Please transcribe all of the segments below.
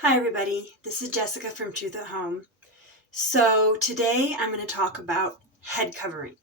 Hi everybody, this is Jessica from Truth at Home. So today I'm going to talk about head covering.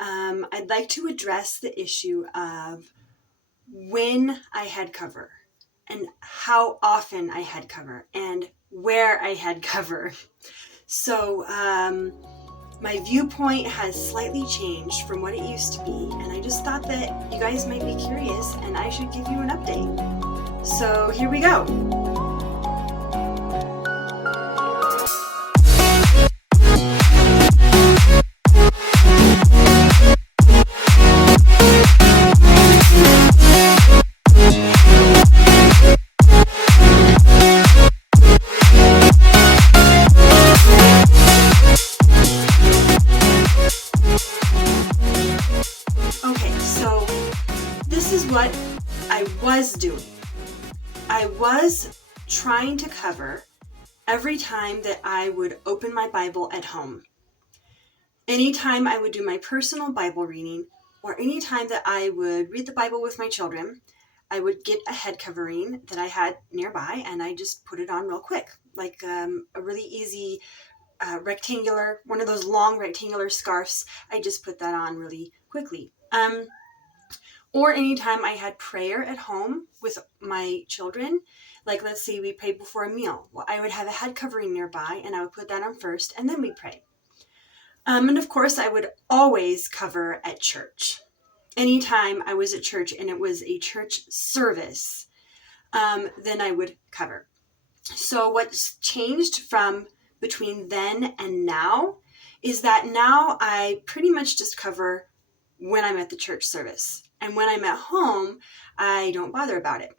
I'd like to address the issue of when I head cover and how often I head cover and where I head cover. So my viewpoint has slightly changed from what it used to be, and I just thought that you guys might be curious and I should give you an update. So here we go. Okay, so this is what I was doing. I was trying to cover every time that I would open my Bible at home. Anytime I would do my personal Bible reading, or anytime that I would read the Bible with my children, I would get a head covering that I had nearby and I just put it on real quick, like a really easy rectangular, one of those long rectangular scarves. I just put that on really quickly. Or anytime I had prayer at home with my children, like let's say we prayed before a meal, well, I would have a head covering nearby and I would put that on first and then we pray. And of course I would always cover at church. Anytime I was at church and it was a church service, then I would cover. So what's changed from between then and now is that now I pretty much just cover when I'm at the church service. And when I'm at home, I don't bother about it.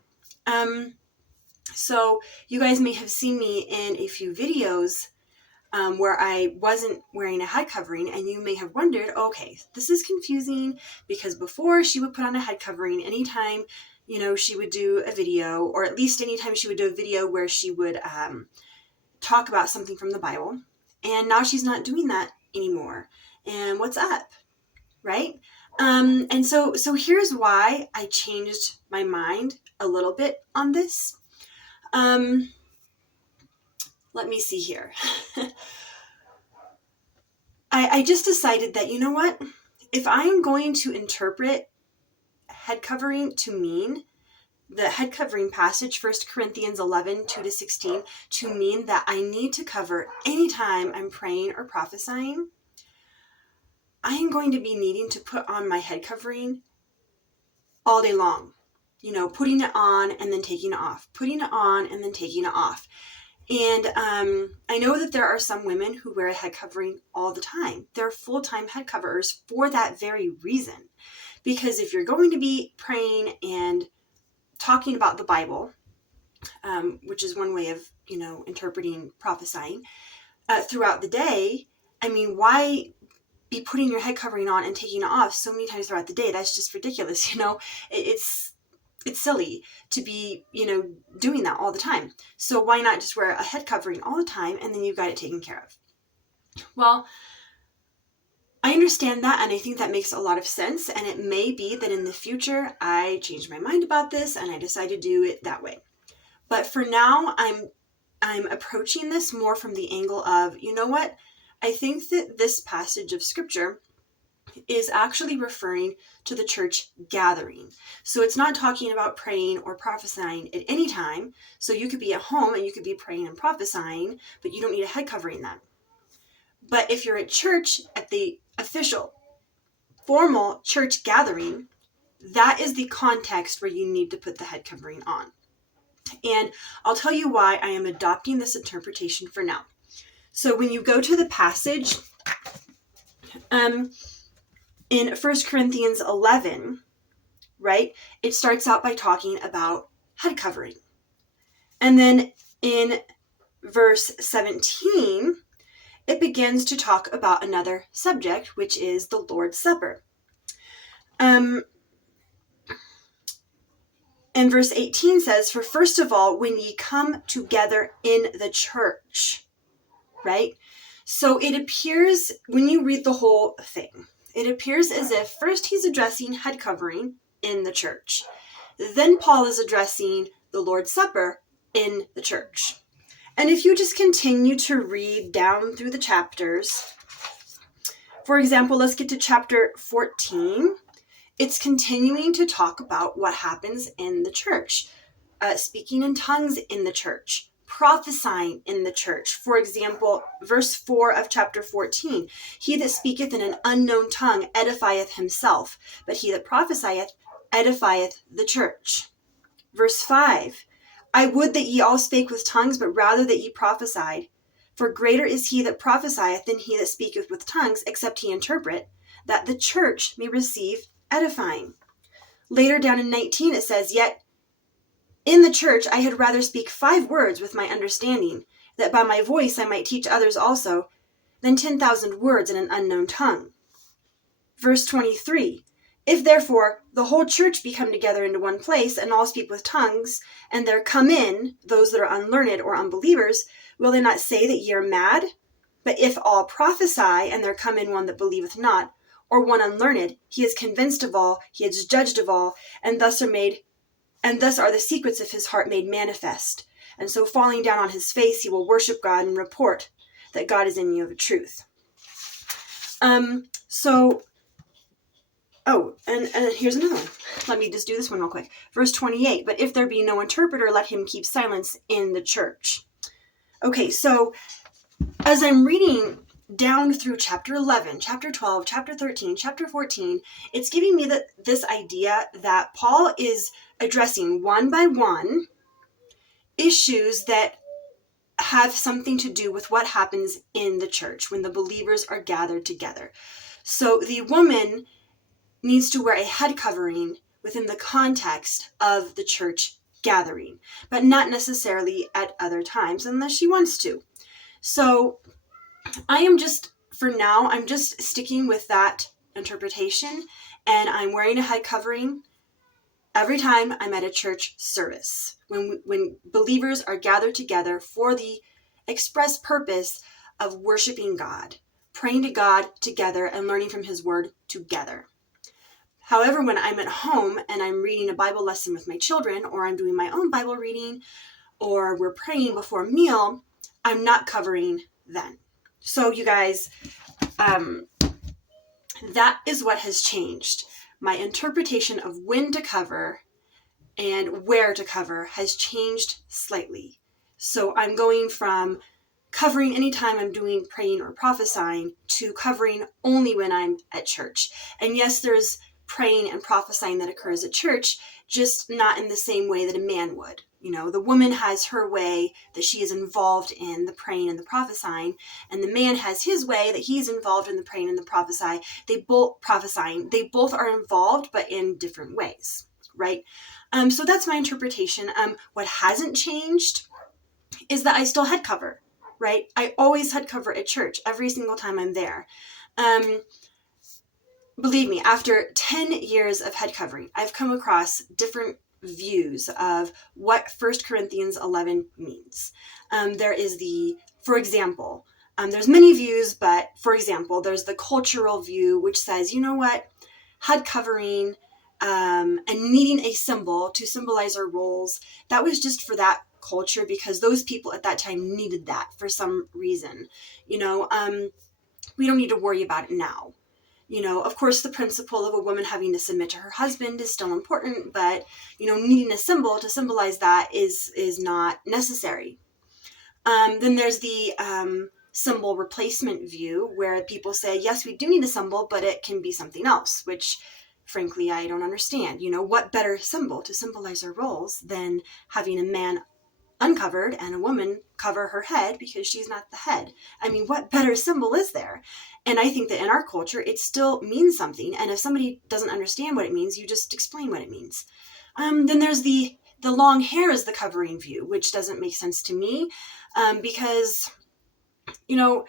So you guys may have seen me in a few videos where I wasn't wearing a head covering, and you may have wondered, okay, this is confusing because before she would put on a head covering anytime, she would do a video, or at least anytime she would do a video where she would talk about something from the Bible. And now she's not doing that anymore. And what's up, right? And so here's why I changed my mind a little bit on this. Let me see here. I just decided that, you know what? If I am going to interpret head covering to mean the head covering passage, 1 Corinthians 11, 2-16, to mean that I need to cover anytime I'm praying or prophesying, I am going to be needing to put on my head covering all day long. Putting it on and then taking it off. Putting it on and then taking it off. And I know that there are some women who wear a head covering all the time. They're full-time head coverers for that very reason. Because if you're going to be praying and talking about the Bible, which is one way of, interpreting prophesying, throughout the day, why be putting your head covering on and taking it off so many times throughout the day? That's just ridiculous. It's silly to be, doing that all the time. So why not just wear a head covering all the time and then you've got it taken care of? Well, I understand that, and I think that makes a lot of sense. And it may be that in the future I change my mind about this and I decide to do it that way. But for now, I'm approaching this more from the angle of, you know what? I think that this passage of scripture is actually referring to the church gathering. So it's not talking about praying or prophesying at any time. So you could be at home and you could be praying and prophesying, but you don't need a head covering then. But if you're at church at the official, formal church gathering, that is the context where you need to put the head covering on. And I'll tell you why I am adopting this interpretation for now. So when you go to the passage, in 1 Corinthians 11, right, it starts out by talking about head covering. And then in verse 17, it begins to talk about another subject, which is the Lord's Supper. And verse 18 says, "For first of all, when ye come together in the church," right? So it appears, when you read the whole thing, it appears as if first he's addressing head covering in the church. Then Paul is addressing the Lord's Supper in the church. And if you just continue to read down through the chapters, for example, let's get to chapter 14. It's continuing to talk about what happens in the church. Speaking in tongues in the church, prophesying in the church. For example, verse 4 of chapter 14, he that speaketh in an unknown tongue edifieth himself, but he that prophesieth edifieth the church. Verse 5, I would that ye all spake with tongues, but rather that ye prophesied. For greater is he that prophesieth than he that speaketh with tongues, except he interpret, that the church may receive edifying. Later down in 19 it says, Yet in the church I had rather speak 5 words with my understanding, that by my voice I might teach others also, than 10,000 words in an unknown tongue. Verse 23, If therefore the whole church be come together into one place, and all speak with tongues, and there come in those that are unlearned or unbelievers, will they not say that ye are mad? But if all prophesy, and there come in one that believeth not, or one unlearned, he is convinced of all, he is judged of all, and thus are the secrets of his heart made manifest. And so falling down on his face, he will worship God and report that God is in you of a truth. And here's another one. Let me just do this one real quick. Verse 28, But if there be no interpreter, let him keep silence in the church. Okay, so as I'm reading down through chapter 11, chapter 12, chapter 13, chapter 14, it's giving me this idea that Paul is addressing one by one issues that have something to do with what happens in the church when the believers are gathered together. So the woman needs to wear a head covering within the context of the church gathering, but not necessarily at other times unless she wants to. So I'm just sticking with that interpretation, and I'm wearing a head covering every time I'm at a church service, when believers are gathered together for the express purpose of worshiping God, praying to God together, and learning from his word together. However, when I'm at home and I'm reading a Bible lesson with my children, or I'm doing my own Bible reading, or we're praying before a meal, I'm not covering then. So you guys, that is what has changed. My interpretation of when to cover and where to cover has changed slightly. So I'm going from covering anytime I'm doing praying or prophesying to covering only when I'm at church. And yes, there's praying and prophesying that occurs at church, just not in the same way that a man would. You know, the woman has her way that she is involved in the praying and the prophesying, and the man has his way that he's involved in the praying and the prophesying. They both are involved, but in different ways, right? So that's my interpretation. What hasn't changed is that I still head cover, right? I always head cover at church every single time I'm there. Believe me, after 10 years of head covering, I've come across different views of what 1 Corinthians 11 means. For example, there's many views, but for example, there's the cultural view, which says, you know what, head covering and needing a symbol to symbolize our roles, that was just for that culture because those people at that time needed that for some reason. You know, we don't need to worry about it now. You know, of course, the principle of a woman having to submit to her husband is still important, but, you know, needing a symbol to symbolize that is not necessary. Then there's the symbol replacement view, where people say, yes, we do need a symbol, but it can be something else, which, frankly, I don't understand. You know, what better symbol to symbolize our roles than having a man uncovered and a woman cover her head because she's not the head? I mean, what better symbol is there? And I think that in our culture, it still means something. And if somebody doesn't understand what it means, you just explain what it means. Then there's the long hair is the covering view, which doesn't make sense to me because, you know,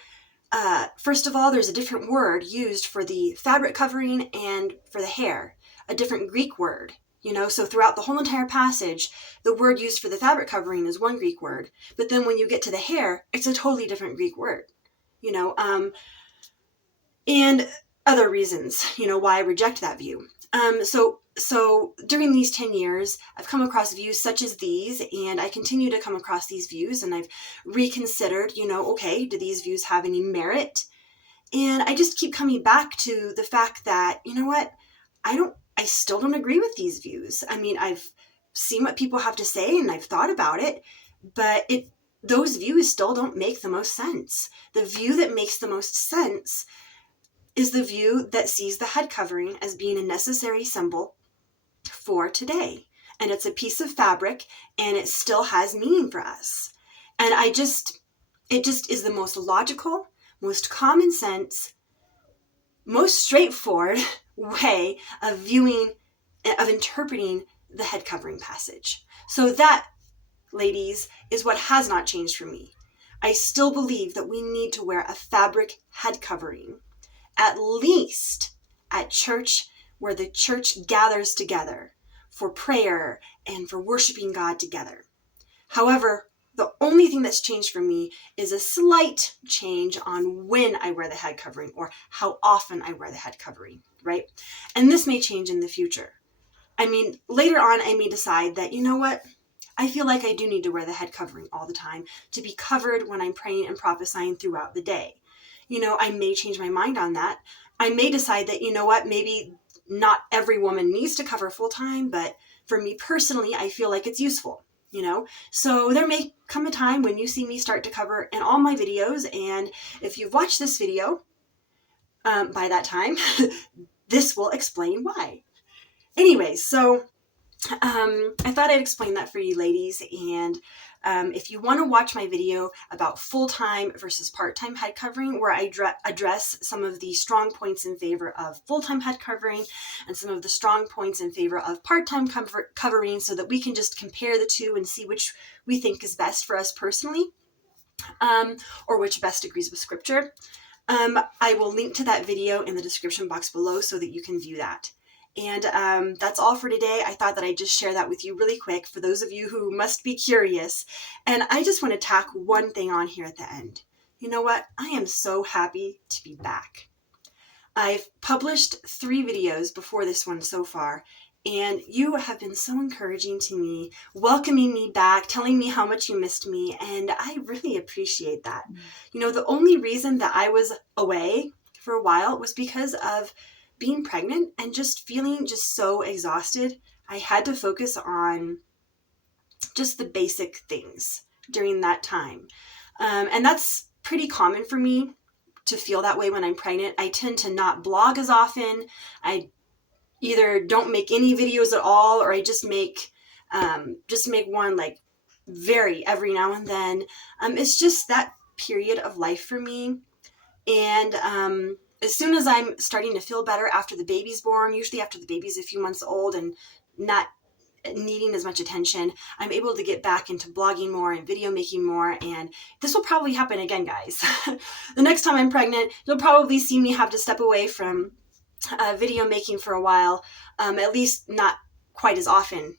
first of all, there's a different word used for the fabric covering and for the hair, a different Greek word. You know, so throughout the whole entire passage, the word used for the fabric covering is one Greek word. But then when you get to the hair, it's a totally different Greek word. You know, and other reasons, you know, why I reject that view. So during these 10 years, I've come across views such as these, and I continue to come across these views, and I've reconsidered, okay, do these views have any merit? And I just keep coming back to the fact that, you know what, I still don't agree with these views. I mean, I've seen what people have to say and I've thought about it, but those views still don't make the most sense. The view that makes the most sense is the view that sees the head covering as being a necessary symbol for today. And it's a piece of fabric and it still has meaning for us. And it just is the most logical, most common sense, most straightforward way of interpreting the head covering passage. So that, ladies, is what has not changed for me. I still believe that we need to wear a fabric head covering, at least at church, where the church gathers together for prayer and for worshiping God together. However, the only thing that's changed for me is a slight change on when I wear the head covering or how often I wear the head covering, right? And this may change in the future. I mean, later on, I may decide that, you know what? I feel like I do need to wear the head covering all the time to be covered when I'm praying and prophesying throughout the day. I may change my mind on that. I may decide that, you know what, maybe not every woman needs to cover full time, but for me personally, I feel like it's useful, So there may come a time when you see me start to cover in all my videos, and if you've watched this video by that time, this will explain why. Anyway, so I thought I'd explain that for you ladies, and if you want to watch my video about full-time versus part-time head covering, where I address some of the strong points in favor of full-time head covering and some of the strong points in favor of part-time covering, so that we can just compare the two and see which we think is best for us personally, or which best agrees with scripture, I will link to that video in the description box below so that you can view that. And that's all for today. I thought that I'd just share that with you really quick for those of you who must be curious. And I just want to tack one thing on here at the end. You know what? I am so happy to be back. I've published 3 videos before this one so far, and you have been so encouraging to me, welcoming me back, telling me how much you missed me, and I really appreciate that. The only reason that I was away for a while was because of being pregnant and just feeling just so exhausted. I had to focus on just the basic things during that time. And that's pretty common for me to feel that way when I'm pregnant. I tend to not blog as often. I either don't make any videos at all, or I just make one like every now and then. It's just that period of life for me. And as soon as I'm starting to feel better after the baby's born, usually after the baby's a few months old and not needing as much attention, I'm able to get back into blogging more and video making more. And this will probably happen again, guys. The next time I'm pregnant, you'll probably see me have to step away from video making for a while, at least not quite as often,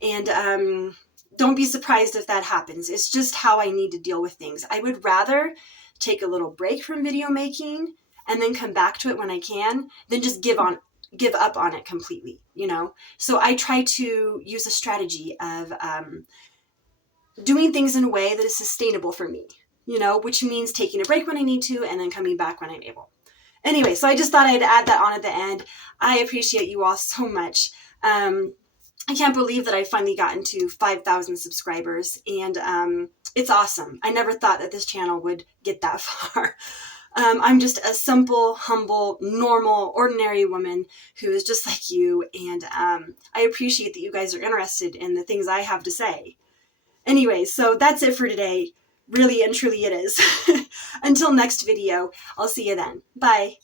And don't be surprised if that happens. It's just how I need to deal with things. I would rather take a little break from video making and then come back to it when I can, than just give up on it completely, So I try to use a strategy of doing things in a way that is sustainable for me, which means taking a break when I need to and then coming back when I'm able. Anyway, so I just thought I'd add that on at the end. I appreciate you all so much. I can't believe that I finally gotten to 5,000 subscribers, and it's awesome. I never thought that this channel would get that far. I'm just a simple, humble, normal, ordinary woman who is just like you, and I appreciate that you guys are interested in the things I have to say. Anyway, so that's it for today. Really and truly it is. Until next video, I'll see you then. Bye.